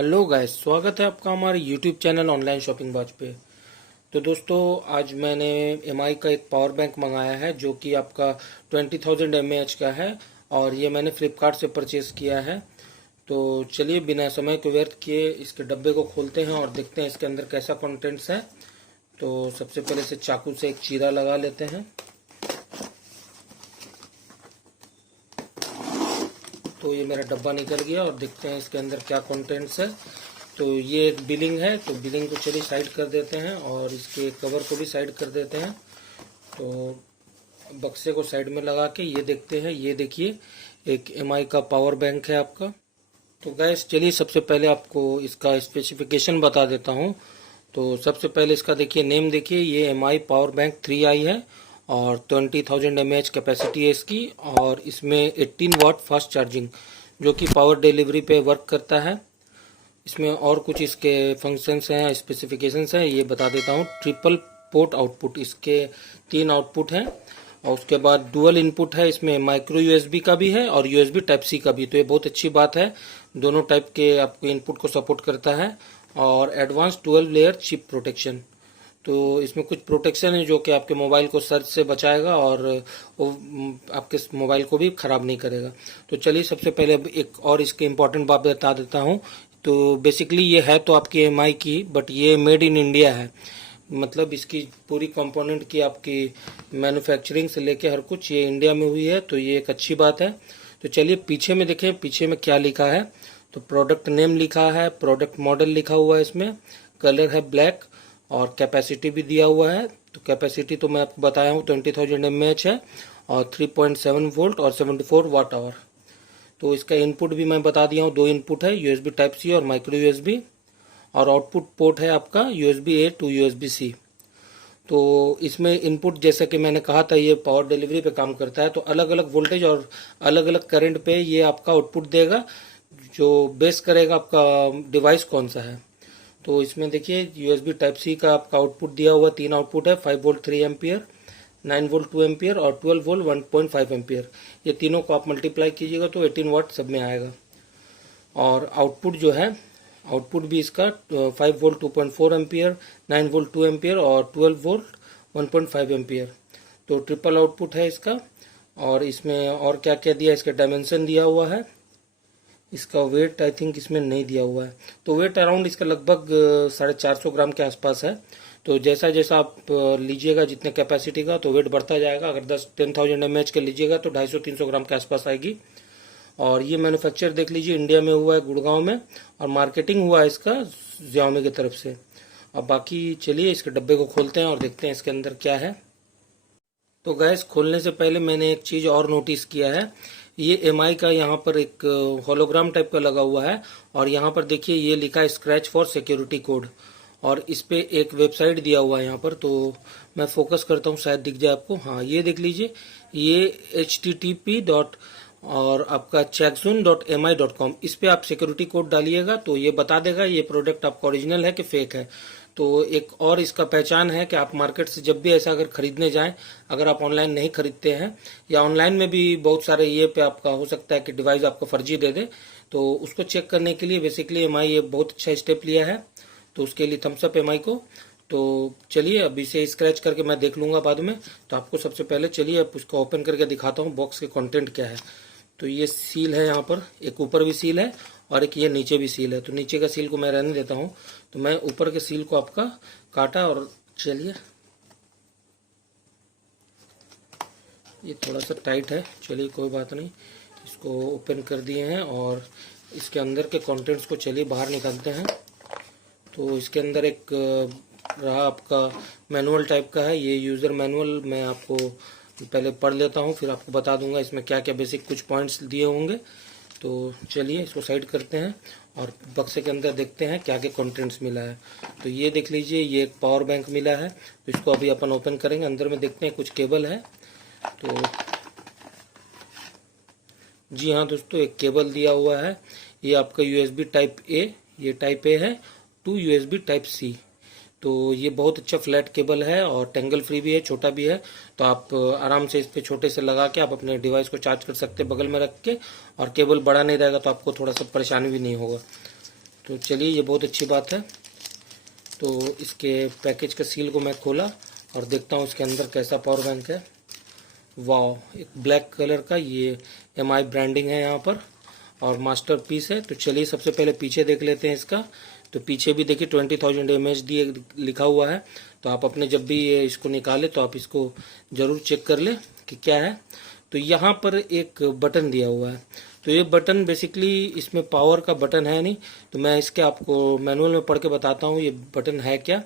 Hello guys, स्वागत है आपका हमारे यूट्यूब चैनल ऑनलाइन शॉपिंग बाज पे। तो दोस्तों, आज मैंने एमआई का एक पावर बैंक मंगाया है जो कि आपका 20,000 mAh का है और ये मैंने फ्लिपकार्ट से परचेस किया है। तो चलिए बिना समय को व्यर्थ किए इसके डब्बे को खोलते हैं और देखते हैं इसके अंदर कैसा कंटेंट्स है। तो सबसे पहले से चाकू से एक चीरा लगा लेते हैं। तो ये मेरा डब्बा निकल गया और देखते हैं इसके अंदर क्या कंटेंट्स है। तो ये एक बिलिंग है, तो बिलिंग को चलिए साइड कर देते हैं और इसके कवर को भी साइड कर देते हैं। तो बक्से को साइड में लगा के ये देखते हैं, ये देखिए एक एमआई का पावर बैंक है आपका। तो गैस चलिए सबसे पहले आपको इसका स्पेसिफिकेशन बता देता हूँ। तो सबसे पहले इसका देखिए नेम, देखिए ये एमआई पावर बैंक 3i है और 20,000 mAh कैपेसिटी है इसकी और इसमें 18 वाट फास्ट चार्जिंग जो कि पावर डिलीवरी पे वर्क करता है। इसमें और कुछ इसके फंक्शंस हैं, स्पेसिफिकेशंस हैं, ये बता देता हूँ। ट्रिपल पोर्ट आउटपुट, इसके 3 आउटपुट हैं और उसके बाद डुअल इनपुट है, इसमें माइक्रो यूएसबी का भी है और यूएसबी टाइप सी का भी। तो ये बहुत अच्छी बात है, दोनों टाइप के आपको इनपुट को सपोर्ट करता है। और एडवांस 12 लेयर चिप प्रोटेक्शन, तो इसमें कुछ प्रोटेक्शन है जो कि आपके मोबाइल को सर्च से बचाएगा और वो आपके मोबाइल को भी खराब नहीं करेगा। तो चलिए सबसे पहले एक और इसके इम्पोर्टेंट बात बता देता हूँ। तो बेसिकली ये है तो आपकी एमआई की, बट ये मेड इन इंडिया है। मतलब इसकी पूरी कंपोनेंट की आपकी मैन्युफैक्चरिंग से लेके हर कुछ ये इंडिया में हुई है, तो ये एक अच्छी बात है। तो चलिए पीछे में देखें, पीछे में क्या लिखा है। तो प्रोडक्ट नेम लिखा है, प्रोडक्ट मॉडल लिखा हुआ है, इसमें कलर है ब्लैक और कैपेसिटी भी दिया हुआ है। तो कैपेसिटी तो मैं आपको बताया हूँ 20,000 mAh है और 3.7 वोल्ट और 74 वाट आवर। तो इसका इनपुट भी मैं बता दिया हूँ, 2 इनपुट है, यूएसबी टाइप सी और माइक्रो यूएसबी। और आउटपुट पोर्ट है आपका USB A to USB C. तो इसमें इनपुट जैसा कि मैंने कहा था ये पावर डिलीवरी पे काम करता है, तो अलग अलग वोल्टेज और अलग अलग करंट पे ये आपका आउटपुट देगा, जो बेस करेगा आपका डिवाइस कौन सा है। तो इसमें देखिए यूएसबी टाइप सी का आपका आउटपुट दिया हुआ, 3 आउटपुट है, 5 वोल्ट 3 एम्पियर, 9 वोल्ट 2 एम्पियर और 12 वोल्ट 1.5 एम्पियर। ये तीनों को आप मल्टीप्लाई कीजिएगा तो 18 वाट सब में आएगा। और आउटपुट जो है, आउटपुट भी इसका 5 वोल्ट 2.4 एम्पियर, 9 वोल्ट 2 एम्पियर और 12 वोल्ट 1.5 एम्पियर। तो ट्रिपल आउटपुट है इसका। और इसमें और क्या क्या दिया, इसका डायमेंशन दिया हुआ है, इसका वेट आई थिंक इसमें नहीं दिया हुआ है। तो वेट अराउंड इसका लगभग 450 ग्राम के आसपास है। तो जैसा जैसा आप लीजिएगा जितने कैपेसिटी का, तो वेट बढ़ता जाएगा। अगर 10,000 mAh के लीजिएगा तो 250-300 ग्राम के आसपास आएगी। और ये मैन्युफैक्चर देख लीजिए इंडिया में हुआ है, गुड़गांव में, और मार्केटिंग हुआ है इसका Xiaomi की तरफ से। अब बाकी चलिए इसके डब्बे को खोलते हैं और देखते हैं इसके अंदर क्या है। तो गैस खोलने से पहले मैंने एक चीज़ और नोटिस किया है, ये एमआई का यहाँ पर एक होलोग्राम टाइप का लगा हुआ है और यहाँ पर देखिए ये लिखा है स्क्रैच फॉर सिक्योरिटी कोड और इस पे एक वेबसाइट दिया हुआ है यहाँ पर। तो मैं फोकस करता हूँ, शायद दिख जाए आपको। हाँ, ये देख लीजिए, ये http डॉट और आपका checkzone.mi.com, इस पे आप सिक्योरिटी कोड डालिएगा तो ये बता देगा ये प्रोडक्ट आपका ओरिजिनल है कि फेक है। तो एक और इसका पहचान है कि आप मार्केट से जब भी ऐसा अगर खरीदने जाएं, अगर आप ऑनलाइन नहीं खरीदते हैं या ऑनलाइन में भी बहुत सारे ये पे आपका हो सकता है कि डिवाइस आपको फर्जी दे दे, तो उसको चेक करने के लिए बेसिकली एमआई ये बहुत अच्छा स्टेप लिया है। तो उसके लिए थम्स अप एमआई को। तो चलिए अब इसे स्क्रैच करके मैं देख लूंगा बाद में। तो आपको सबसे पहले चलिए अब उसको ओपन करके दिखाता हूँ बॉक्स के कंटेंट क्या है। तो ये सील है, यहाँ पर एक ऊपर भी सील है और एक ये नीचे भी सील है। तो नीचे का सील को मैं रहने देता हूँ, तो मैं ऊपर के सील को आपका काटा और चलिए, ये थोड़ा सा टाइट है, चलिए कोई बात नहीं, इसको ओपन कर दिए हैं और इसके अंदर के कंटेंट्स को चलिए बाहर निकालते हैं। तो इसके अंदर एक रहा आपका मैनुअल टाइप का है, ये यूज़र मैनुअल मैं आपको पहले पढ़ लेता हूँ, फिर आपको बता दूंगा इसमें क्या क्या बेसिक कुछ पॉइंट्स दिए होंगे। तो चलिए इसको साइड करते हैं और बक्से के अंदर देखते हैं क्या क्या कंटेंट्स मिला है। तो ये देख लीजिए, ये एक पावर बैंक मिला है, तो इसको अभी अपन ओपन करेंगे। अंदर में देखते हैं कुछ केबल है। तो जी हाँ दोस्तों, एक केबल दिया हुआ है, ये आपका यूएसबी टाइप ए, ये टाइप ए है, टू यूएसबी टाइप सी। तो ये बहुत अच्छा फ्लैट केबल है और टेंगल फ्री भी है, छोटा भी है। तो आप आराम से इस पे छोटे से लगा के आप अपने डिवाइस को चार्ज कर सकते हैं बगल में रख के, और केबल बड़ा नहीं रहेगा तो आपको थोड़ा सा परेशानी भी नहीं होगा। तो चलिए, ये बहुत अच्छी बात है। तो इसके पैकेज का सील को मैं खोला और देखता हूँ इसके अंदर कैसा पावर बैंक है। वाह, एक ब्लैक कलर का ये MI ब्रांडिंग है यहाँ पर और मास्टर पीस है। तो चलिए सबसे पहले पीछे देख लेते हैं इसका। तो पीछे भी देखिए 20,000 mAh दिए लिखा हुआ है। तो आप अपने जब भी ये इसको निकाले तो आप इसको ज़रूर चेक कर ले कि क्या है। तो यहाँ पर एक बटन दिया हुआ है। तो ये बटन बेसिकली इसमें पावर का बटन है नहीं, तो मैं इसके आपको मैनुअल में पढ़ के बताता हूँ ये बटन है क्या।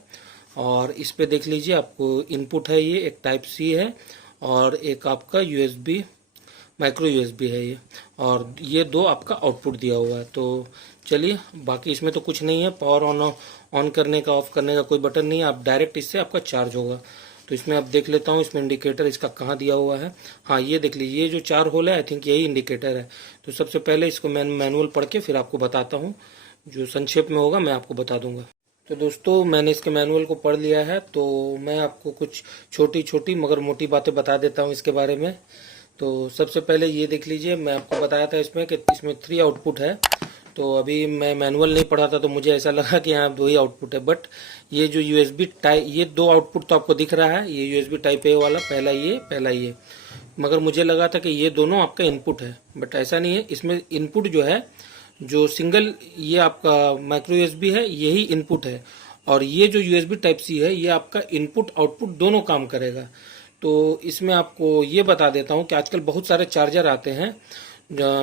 और इस पे देख लीजिए, आपको इनपुट है, ये एक टाइप सी है और एक आपका USB माइक्रो USB है ये, और ये 2 आपका आउटपुट दिया हुआ है। तो चलिए, बाकी इसमें तो कुछ नहीं है, पावर ऑन करने का ऑफ करने का कोई बटन नहीं है, आप डायरेक्ट इससे आपका चार्ज होगा। तो इसमें अब देख लेता हूँ इसमें इंडिकेटर इसका कहाँ दिया हुआ है। हाँ, ये देख लीजिए, ये जो 4 होल है आई थिंक यही इंडिकेटर है। तो सबसे पहले इसको मैं मैनुअल पढ़ के फिर आपको बताता हूँ, जो संक्षेप में होगा मैं आपको बता दूंगा। तो दोस्तों, मैंने इसके मैनुअल को पढ़ लिया है, तो मैं आपको कुछ छोटी छोटी मगर मोटी बातें बता देता हूँ इसके बारे में। तो सबसे पहले ये देख लीजिए, मैं आपको बताया था इसमें कि इसमें 3 आउटपुट है। तो अभी मैं मैनुअल नहीं पढ़ा था तो मुझे ऐसा लगा कि यहाँ 2 ही आउटपुट है, बट ये जो USB टाइप, ये 2 आउटपुट तो आपको दिख रहा है, ये USB टाइप A वाला, पहला ये, मगर मुझे लगा था कि ये दोनों आपका इनपुट है, बट ऐसा नहीं है। इसमें इनपुट जो है, जो सिंगल ये आपका माइक्रो USB है, यही इनपुट है, और ये जो USB टाइप C है, ये आपका इनपुट आउटपुट दोनों काम करेगा। तो इसमें आपको ये बता देता हूँ कि आजकल बहुत सारे चार्जर आते हैं।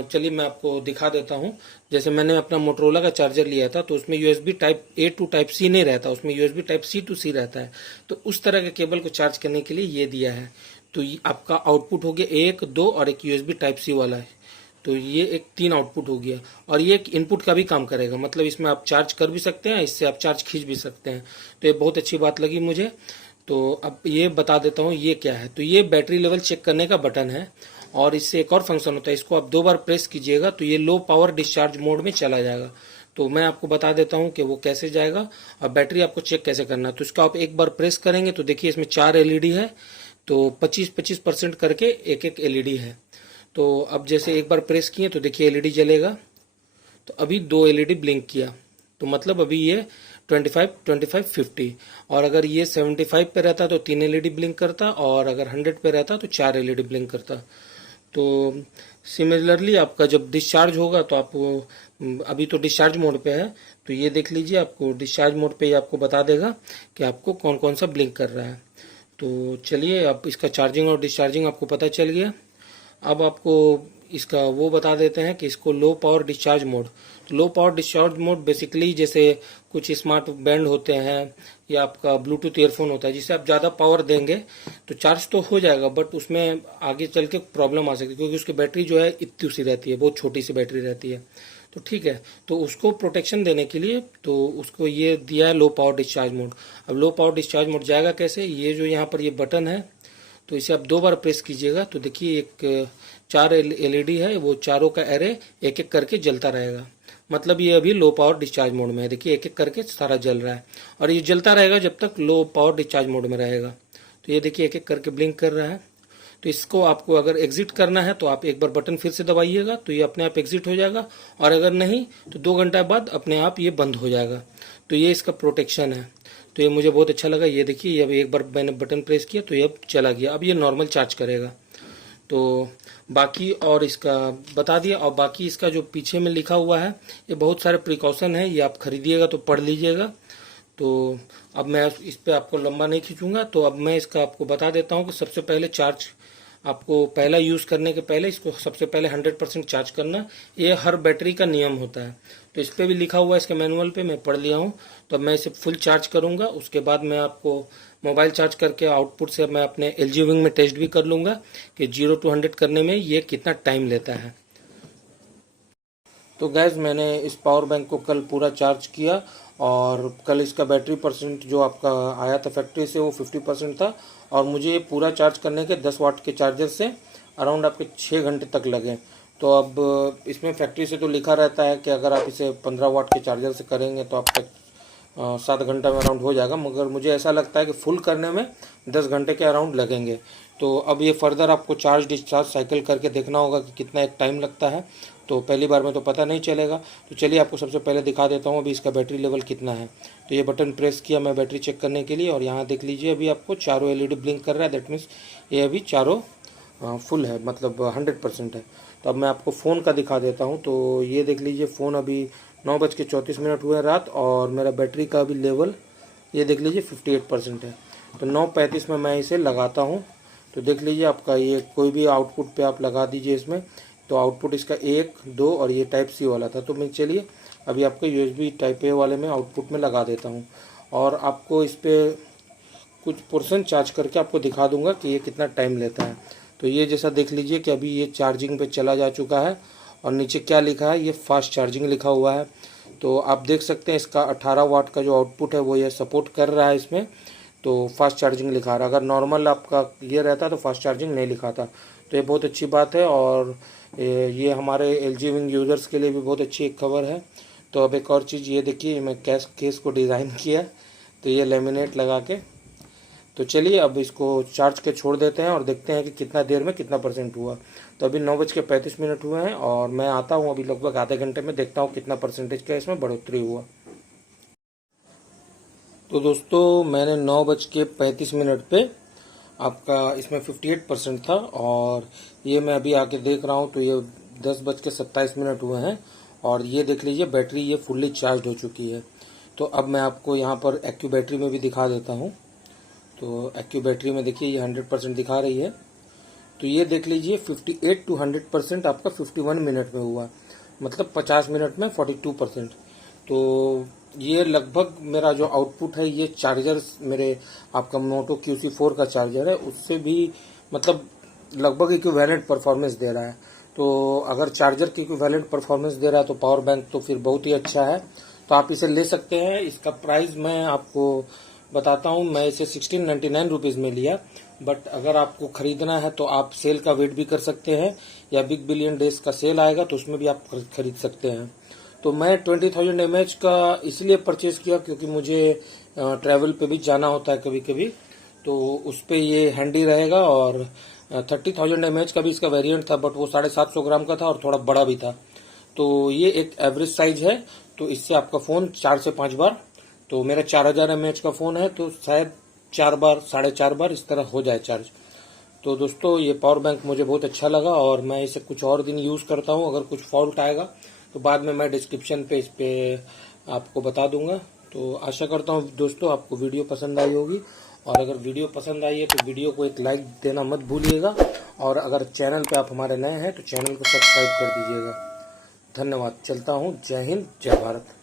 चलिए मैं आपको दिखा देता हूँ। जैसे मैंने अपना मोटरोला का चार्जर लिया था, तो उसमें USB type A to type C नहीं रहता, उसमें USB type C to C रहता है। तो उस तरह के केबल को चार्ज करने के लिए ये दिया है। तो आपका आउटपुट हो गया 1, 2 और एक USB टाइप C वाला है। तो ये एक 3 आउटपुट हो गया, और ये एक इनपुट का भी काम करेगा, मतलब इसमें आप चार्ज कर भी सकते हैं, इससे आप चार्ज खींच भी सकते हैं। तो ये बहुत अच्छी बात लगी मुझे। तो अब ये बता देता हूँ ये क्या है। तो ये बैटरी लेवल चेक करने का बटन है, और इससे एक और फंक्शन होता है, इसको आप 2 बार प्रेस कीजिएगा तो ये लो पावर डिस्चार्ज मोड में चला जाएगा। तो मैं आपको बता देता हूँ कि वो कैसे जाएगा और बैटरी आपको चेक कैसे करना है। तो इसको आप एक बार प्रेस करेंगे तो देखिए इसमें 4 LED है, तो 25-25% करके एक LED है। तो अब जैसे एक बार प्रेस किए तो देखिए LED जलेगा। तो अभी 2 LED ब्लिंक किया, तो मतलब अभी ये 25, 25, 50, और अगर ये 75 पे रहता तो 3 LED ब्लिंक करता, और अगर 100 पे रहता तो 4 LED ब्लिंक करता। तो सिमिलरली आपका जब डिस्चार्ज होगा तो आप, अभी तो डिस्चार्ज मोड पे है, तो ये देख लीजिए, आपको डिस्चार्ज मोड पे ही आपको बता देगा कि आपको कौन कौन सा ब्लिंक कर रहा है। तो चलिए, अब इसका चार्जिंग और डिस्चार्जिंग आपको पता चल गया। अब आपको इसका वो बता देते हैं कि इसको लो पावर डिस्चार्ज मोड। तो low power discharge mode basically जैसे कुछ स्मार्ट बैंड होते हैं या आपका ब्लूटूथ ईयरफोन होता है, जिससे आप ज़्यादा पावर देंगे तो चार्ज तो हो जाएगा, बट उसमें आगे चल के प्रॉब्लम आ सकती है, क्योंकि उसकी बैटरी जो है इतनी सी रहती है, बहुत छोटी सी बैटरी रहती है। तो ठीक है, तो उसको प्रोटेक्शन देने के लिए तो उसको ये दिया है लो पावर डिस्चार्ज मोड। अब लो पावर डिस्चार्ज मोड जाएगा कैसे, ये जो यहाँ पर ये बटन है, तो इसे आप 2 बार प्रेस कीजिएगा तो देखिए एक 4 LED है, वो चारों का एरे एक एक करके जलता रहेगा। मतलब ये अभी लो पावर डिस्चार्ज मोड में है, देखिए एक एक करके सारा जल रहा है, और ये जलता रहेगा जब तक लो पावर डिस्चार्ज मोड में रहेगा। तो ये देखिए एक एक करके ब्लिंक कर रहा है। तो इसको आपको अगर एग्जिट करना है तो आप एक बार बटन फिर से दबाइएगा तो ये अपने आप एग्जिट हो जाएगा, और अगर नहीं तो 2 घंटा बाद अपने आप ये बंद हो जाएगा। तो ये इसका प्रोटेक्शन है। तो ये मुझे बहुत अच्छा लगा। ये देखिए, ये अभी एक बार मैंने बटन प्रेस किया तो ये अब चला गया, अब ये नॉर्मल चार्ज करेगा। तो बाकी और इसका बता दिया, और बाकी इसका जो पीछे में लिखा हुआ है ये बहुत सारे प्रिकॉशन है, ये आप खरीदिएगा तो पढ़ लीजिएगा। तो अब मैं इस पे आपको लंबा नहीं खींचूंगा, तो अब मैं इसका आपको बता देता हूँ कि सबसे पहले चार्ज आपको पहला यूज़ करने के पहले इसको सबसे पहले 100% चार्ज करना, ये हर बैटरी का नियम होता है। तो इस पे भी लिखा हुआ है इसके मैनुअल पे, मैं पढ़ लिया हूँ। तो अब मैं इसे फुल चार्ज करूँगा, उसके बाद मैं आपको मोबाइल चार्ज करके आउटपुट से मैं अपने LG विंग में टेस्ट भी कर लूँगा कि 0 to 100 करने में ये कितना टाइम लेता है। तो गैस, मैंने इस पावर बैंक को कल पूरा चार्ज किया, और कल इसका बैटरी परसेंट जो आपका आया था फैक्ट्री से वो 50% था, और मुझे पूरा चार्ज करने के 10 वाट के चार्जर से अराउंड आपके 6 घंटे तक लगे। तो अब इसमें फैक्ट्री से तो लिखा रहता है कि अगर आप इसे 15 वाट के चार्जर से करेंगे तो आपका 7 घंटा में अराउंड हो जाएगा, मगर मुझे ऐसा लगता है कि फुल करने में 10 घंटे के अराउंड लगेंगे। तो अब ये फर्दर आपको चार्ज डिस्चार्ज साइकिल करके देखना होगा कि कितना एक टाइम लगता है। तो पहली बार में तो पता नहीं चलेगा। तो चलिए आपको सबसे पहले दिखा देता हूँ अभी इसका बैटरी लेवल कितना है। तो ये बटन प्रेस किया मैं बैटरी चेक करने के लिए, और यहाँ देख लीजिए अभी आपको चारों एलईडी ब्लिंक कर रहा है। दैट मीन्स ये अभी चारों फुल है, मतलब 100% है। तो अब मैं आपको फ़ोन का दिखा देता हूँ। तो ये देख लीजिए फ़ोन अभी 9:34 हुए रात, और मेरा बैटरी का अभी लेवल ये देख लीजिए 58% है। तो 9:35 में मैं इसे लगाता हूँ। तो देख लीजिए आपका ये कोई भी आउटपुट पे आप लगा दीजिए इसमें। तो आउटपुट इसका 1, 2 और ये टाइप सी वाला था। तो मैं चलिए अभी आपका USB टाइप ए वाले में आउटपुट में लगा देता हूँ, और आपको इस पर कुछ पोर्शन चार्ज करके आपको दिखा दूंगा कि ये कितना टाइम लेता है। तो ये जैसा देख लीजिए कि अभी ये चार्जिंग पे चला जा चुका है, और नीचे क्या लिखा है, ये फास्ट चार्जिंग लिखा हुआ है। तो आप देख सकते हैं इसका 18 वाट का जो आउटपुट है वो ये सपोर्ट कर रहा है इसमें। तो फास्ट चार्जिंग लिखा रहा है। अगर नॉर्मल आपका ये रहता तो फास्ट चार्जिंग नहीं लिखा था। तो ये बहुत अच्छी बात है, और ये हमारे LG विंग यूज़र्स के लिए भी बहुत अच्छी एक खबर है। तो अब एक और चीज़ ये देखिए, मैं केस को डिज़ाइन किया, तो ये लेमिनेट लगा के। तो चलिए अब इसको चार्ज के छोड़ देते हैं और देखते हैं कि कितना देर में कितना % हुआ। तो अभी 9:35 हुए हैं, और मैं आता हूँ अभी लगभग आधे घंटे में, देखता हूँ कितना % का इसमें बढ़ोतरी हुआ। तो दोस्तों मैंने 9:35 पे आपका इसमें 58% था, और ये मैं अभी आके देख रहा हूँ तो ये 10:27 हुए हैं, और ये देख लीजिए बैटरी ये फुल्ली चार्ज हो चुकी है। तो अब मैं आपको यहाँ पर एक्यू बैटरी में भी दिखा देता हूँ। तो एक्यू बैटरी में देखिए ये 100% दिखा रही है। तो ये देख लीजिए 58 to 100% आपका 51 मिनट में हुआ, मतलब 50 मिनट में 42%। तो ये लगभग मेरा जो आउटपुट है ये चार्जर मेरे आपका मोटो QC4 का चार्जर है, उससे भी मतलब लगभग इक्विवेलेंट परफॉर्मेंस दे रहा है। तो अगर चार्जर की इक्विवेलेंट परफॉर्मेंस दे रहा है तो पावर बैंक तो फिर बहुत ही अच्छा है। तो आप इसे ले सकते हैं। इसका प्राइस मैं आपको बताता हूँ, मैं इसे 1699 रुपीज़ में लिया। बट अगर आपको खरीदना है तो आप सेल का वेट भी कर सकते हैं, या बिग बिलियन डेज का सेल आएगा तो उसमें भी आप खरीद सकते हैं। तो मैं 20,000 mAh का इसलिए परचेज किया क्योंकि मुझे ट्रैवल पे भी जाना होता है कभी कभी, तो उस पर ये हैंडी रहेगा। और 30,000 mAh का भी इसका वेरिएंट था, बट वो 750 ग्राम का था और थोड़ा बड़ा भी था। तो ये एक एवरेज साइज है, तो इससे आपका फ़ोन 4 से 5 बार, तो मेरा 4000 mAh का फ़ोन है तो शायद 4 बार 4.5 बार इस तरह हो जाए चार्ज। तो दोस्तों ये पावर बैंक मुझे बहुत अच्छा लगा, और मैं इसे कुछ और दिन यूज़ करता हूँ। अगर कुछ फॉल्ट आएगा तो बाद में मैं डिस्क्रिप्शन पे इस पे आपको बता दूंगा। तो आशा करता हूँ दोस्तों आपको वीडियो पसंद आई होगी, और अगर वीडियो पसंद आई है तो वीडियो को एक लाइक देना मत भूलिएगा, और अगर चैनल पे आप हमारे नए हैं तो चैनल को सब्सक्राइब कर दीजिएगा। धन्यवाद। चलता हूँ। जय हिंद, जय भारत।